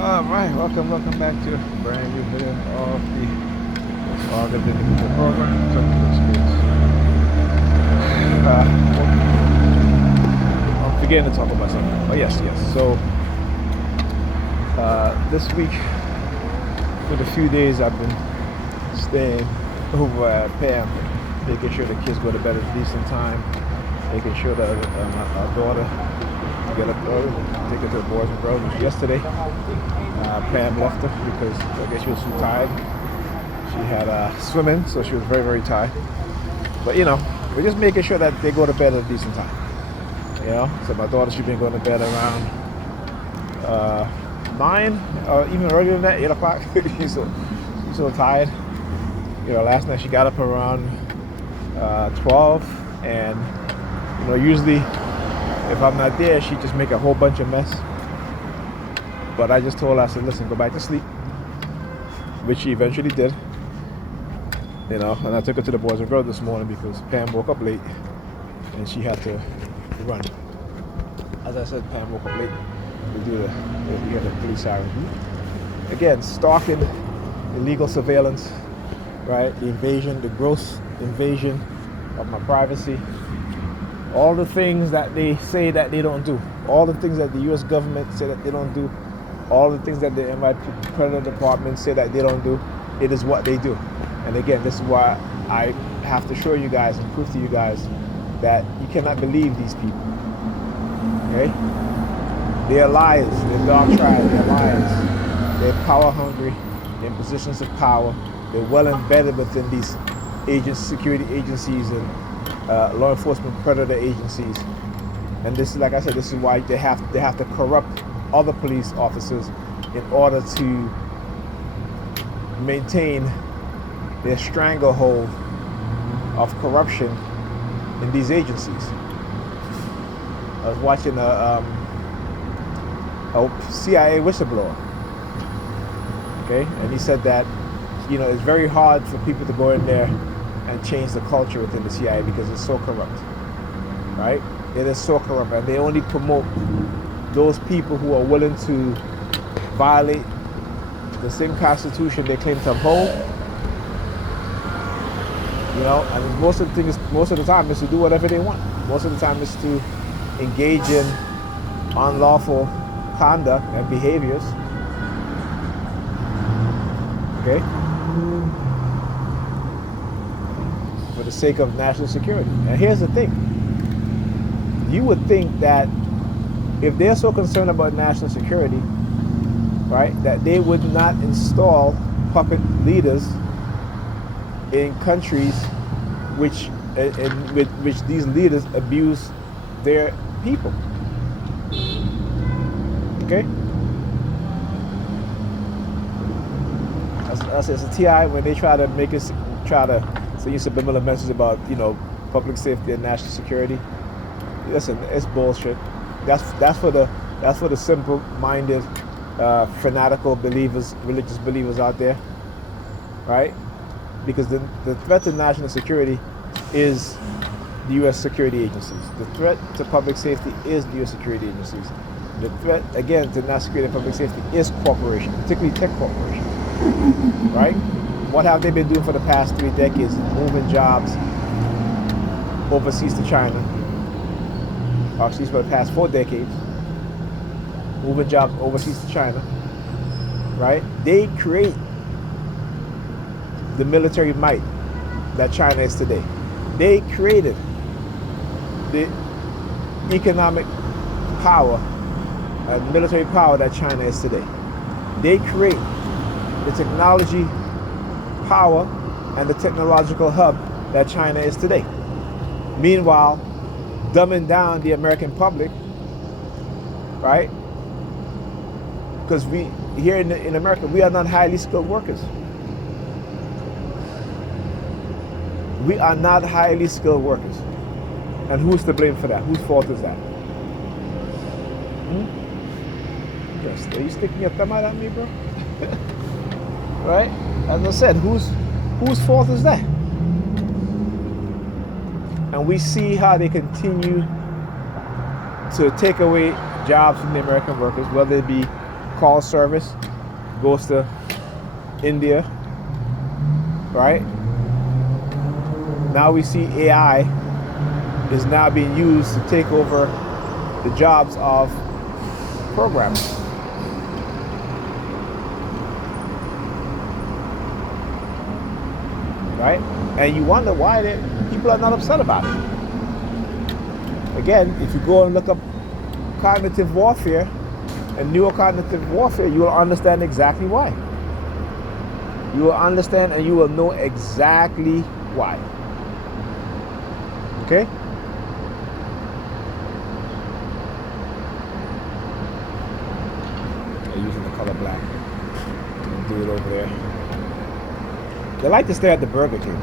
All right, welcome back to a brand new video of the August Individual Program, Technical Skills. I'm forgetting to talk about something. Oh yes. So this week, for the few days I've been staying over at Pam, making sure the kids go to bed at a decent time, making sure that our daughter get up early, take her to the Boys and Girls. Yesterday, Pam left her because I guess she was too tired. She had swimming, so she was very tired. But we're just making sure that they go to bed at a decent time. So my daughter, she's been going to bed around 9, or even earlier than that, 8 o'clock. she's so tired. Last night she got up around 12, and usually if I'm not there, she just make a whole bunch of mess. But I just told her, I said, listen, go back to sleep, which she eventually did. And I took her to the Boys and Girls this morning because Pam woke up late and she had to run. As I said, Pam woke up late. We had the police siren. Again, stalking, illegal surveillance, right? The gross invasion of my privacy. All the things that they say that they don't do. All the things that the U.S. government say that they don't do. All the things that the NYPD department say that they don't do. It is what they do. And again, this is why I have to show you guys and prove to you guys that you cannot believe these people. Okay? They're liars. They're dog tried. They're liars. They're power hungry. They're in positions of power. They're well embedded within these security agencies and law enforcement predator agencies. And this is, like I said, this is why they have to corrupt other police officers in order to maintain their stranglehold of corruption in these agencies. I was watching a CIA whistleblower, okay, and he said that it's very hard for people to go in there and change the culture within the CIA because it's so corrupt, right? It is so corrupt, and they only promote those people who are willing to violate the same constitution they claim to uphold. And most of the time is to do whatever they want. Most of the time is to engage in unlawful conduct and behaviors. Okay? For the sake of national security. And here's the thing. You would think that if they're so concerned about national security, right, that they would not install puppet leaders in countries which these leaders abuse their people. Okay? As a TI, when they try to send you subliminal messages about public safety and national security, listen, it's bullshit. That's for the simple-minded, fanatical believers, religious believers out there, right? Because the threat to national security is the U.S. security agencies. The threat to public safety is the U.S. security agencies. The threat, again, to national security and public safety is corporations, particularly tech corporations, right? What have they been doing for the past 3 decades? Moving jobs overseas to China. Actually, for the past 4 decades, moving jobs overseas to China, right? They create the military might that China is today. They created the economic power and military power that China is today. They create the technology power and the technological hub that China is today. Meanwhile, dumbing down the American public, right? Because we here in America, we are not highly skilled workers. We are not highly skilled workers. And who's to blame for that? Whose fault is that? Yes, are you sticking your thumb out at me, bro? Right? As I said, whose fault is that? And we see how they continue to take away jobs from the American workers, whether it be call service goes to India, right? Now we see AI is now being used to take over the jobs of programmers. Right? And you wonder why people are not upset about it. Again, if you go and look up cognitive warfare and neurocognitive warfare, you will understand exactly why. You will understand and you will know exactly why. Okay? They're using the color black. Do it over there. They like to stay at the Burger King.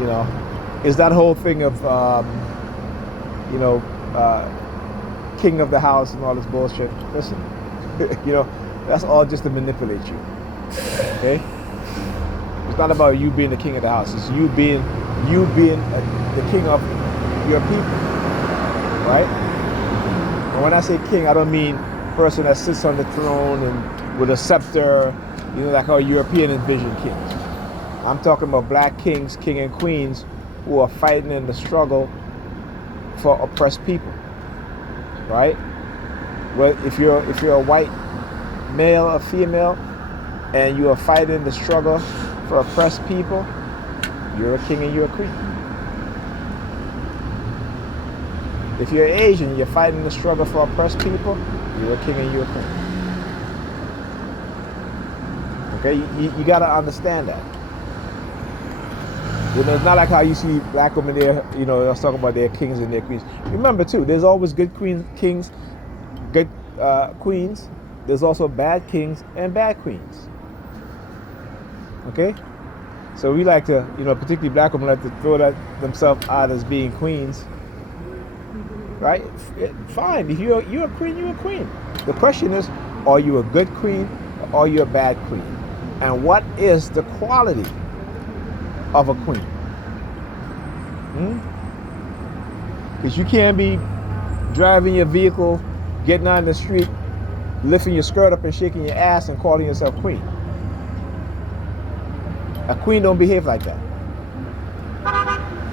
You know, is that whole thing of, king of the house and all this bullshit. Listen, you know, that's all just to manipulate you. Okay? It's not about you being the king of the house. It's you being the king of your people, right? And when I say king, I don't mean person that sits on the throne and with a scepter, you know, like how European envision kings. I'm talking about black kings, king and queens, who are fighting in the struggle for oppressed people, right? Well, if you're a white male or female, and you are fighting the struggle for oppressed people, you're a king and you're a queen. If you're Asian, you're fighting the struggle for oppressed people, you're a king and you're a queen. Okay, you gotta understand that. You know, it's not like how you see black women there, you know, they're talking about their kings and their queens. Remember too, there's always good kings, good queens. There's also bad kings and bad queens. Okay? So we like to, you know, particularly black women like to throw themselves out as being queens. Right? Fine. If you're a queen, you're a queen. The question is, are you a good queen or are you a bad queen? And what is the quality of a queen? Because you can't be driving your vehicle, getting on the street, lifting your skirt up and shaking your ass and calling yourself queen. A queen don't behave like that.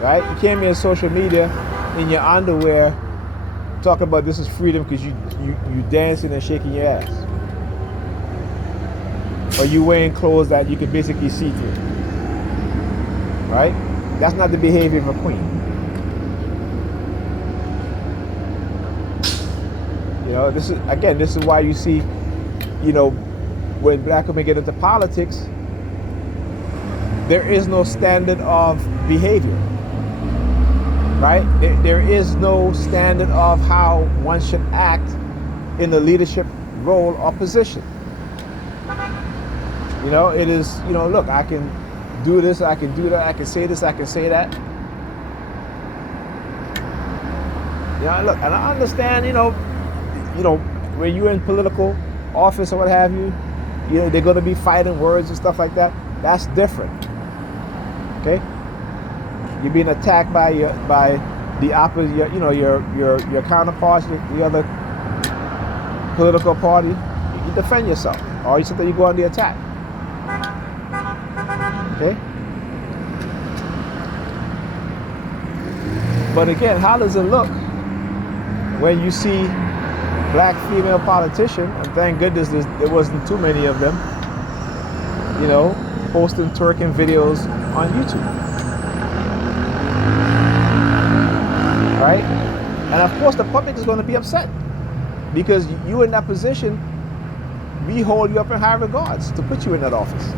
Right? You can't be on social media in your underwear talking about this is freedom because you dancing and shaking your ass. Or you wearing clothes that you can basically see through. Right? That's not the behavior of a queen. You know, this is why you see, you know, when black women get into politics, there is no standard of behavior. Right? There is no standard of how one should act in a leadership role or position. You know, it is, you know, look, I can do this, I can do that, I can say this, I can say that. You know, look, and I understand, you know, when you're in political office or what have you, you know, they're going to be fighting words and stuff like that. That's different. Okay? You're being attacked by the opposite, you know, your counterparts, the other political party. You defend yourself, or you sit there, you go on the attack. Okay. But again, how does it look when you see black female politicians? And thank goodness there wasn't too many of them. You know, posting twerking videos on YouTube. Right? And of course the public is going to be upset because you in that position, we hold you up in high regards to put you in that office.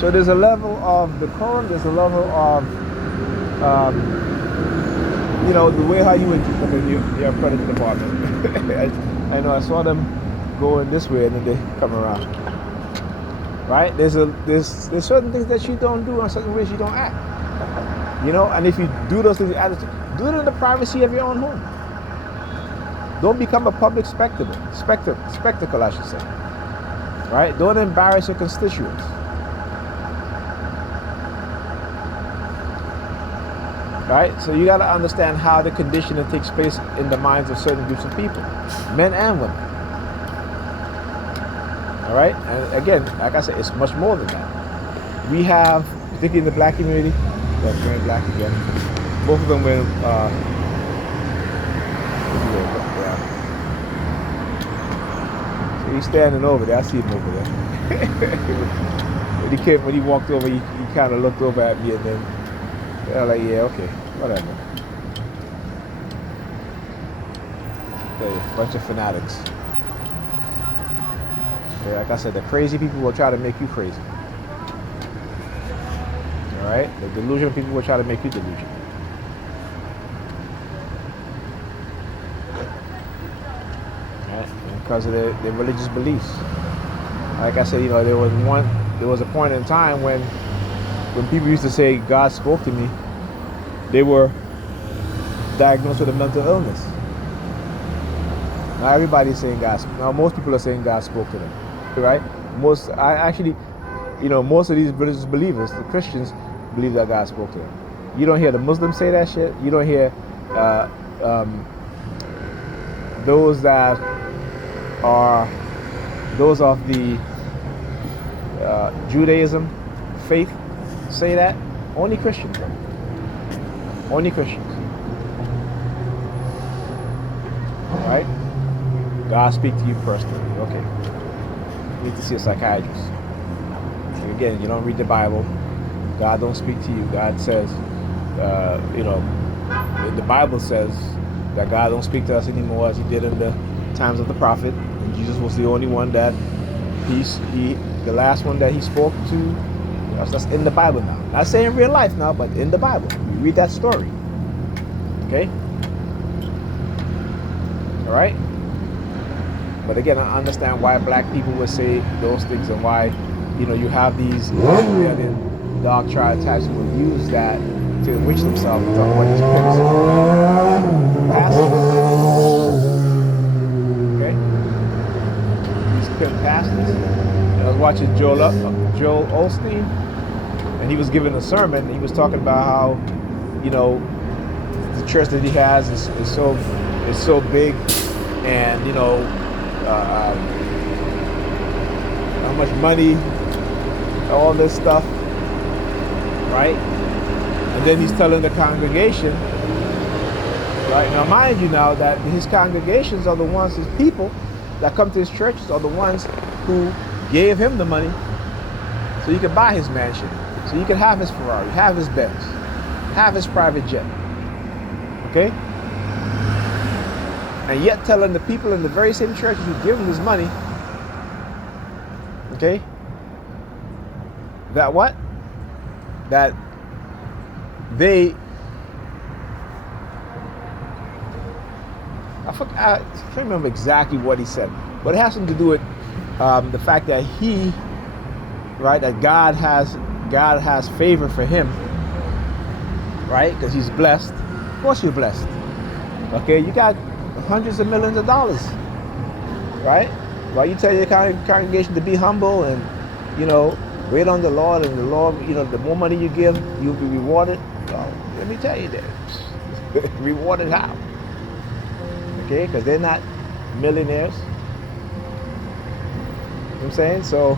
So there's a level of decorum, there's a level of, you know, the way how you would look at your credit department. I know I saw them going this way and then they come around. Right? There's certain things that you don't do and certain ways you don't act. You know, and if you do those things, do it in the privacy of your own home. Don't become a public spectacle, I should say. Right? Don't embarrass your constituents. Right? So you got to understand how the conditioning takes place in the minds of certain groups of people, men and women. All right, and again, like I said, it's much more than that. We have, particularly in the black community, well, going black again, both of them were, so he's standing over there. I see him over there. When he walked over, he kind of looked over at me, and then I was like, yeah, okay, whatever. Okay, bunch of fanatics. Okay, like I said, the crazy people will try to make you crazy. All right, the delusional people will try to make you delusional. Right? Because of their religious beliefs. Like I said, there was a point in time when people used to say God spoke to me, they were diagnosed with a mental illness. Now everybody's saying now most people are saying God spoke to them, right? Most of these religious believers, the Christians, believe that God spoke to them. You don't hear the Muslims say that shit. You don't hear those that are those of the Judaism faith say that. Only Christians. Only Christians. Right? God speak to you personally. Okay. You need to see a psychiatrist. And again, you don't read the Bible. God don't speak to you. God says, the Bible says that God don't speak to us anymore as he did in the times of the prophet. And Jesus was the only one that the last one that he spoke to. That's in the Bible now. Not saying real life now, but in the Bible. We read that story. Okay? All right? But again, I understand why black people would say those things and why, you have these dark tribe types who would use that to enrich themselves and talk about these pastors. Okay? These pimp pastors. I was watching Joel Osteen, and he was giving a sermon. He was talking about how, the church that he has is so big, and how much money, all this stuff, right? And then he's telling the congregation, right? Now, mind you, now that his congregations are the ones, his people that come to his churches are the ones who gave him the money so he could buy his mansion, so he could have his Ferrari, have his Benz, have his private jet. Okay? And yet telling the people in the very same churches who give him this money, okay, that what? That they, I can't remember exactly what he said, but it has something to do with the fact that that God has favor for him, right? Because he's blessed. Of course you're blessed. Okay, you got hundreds of millions of dollars, right? While you tell your congregation to be humble and, wait on the Lord, and the Lord, the more money you give, you'll be rewarded. Well, let me tell you that. Rewarded how? Okay, because they're not millionaires. You know what I'm saying? So,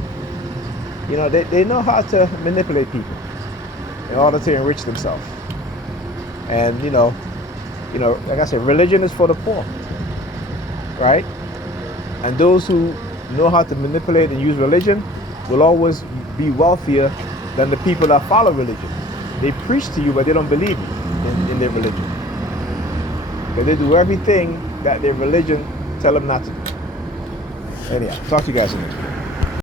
they know how to manipulate people in order to enrich themselves. And, like I said, religion is for the poor, right? And those who know how to manipulate and use religion will always be wealthier than the people that follow religion. They preach to you, but they don't believe you in their religion. But they do everything that their religion tell them not to do. Anyhow, talk to you guys again.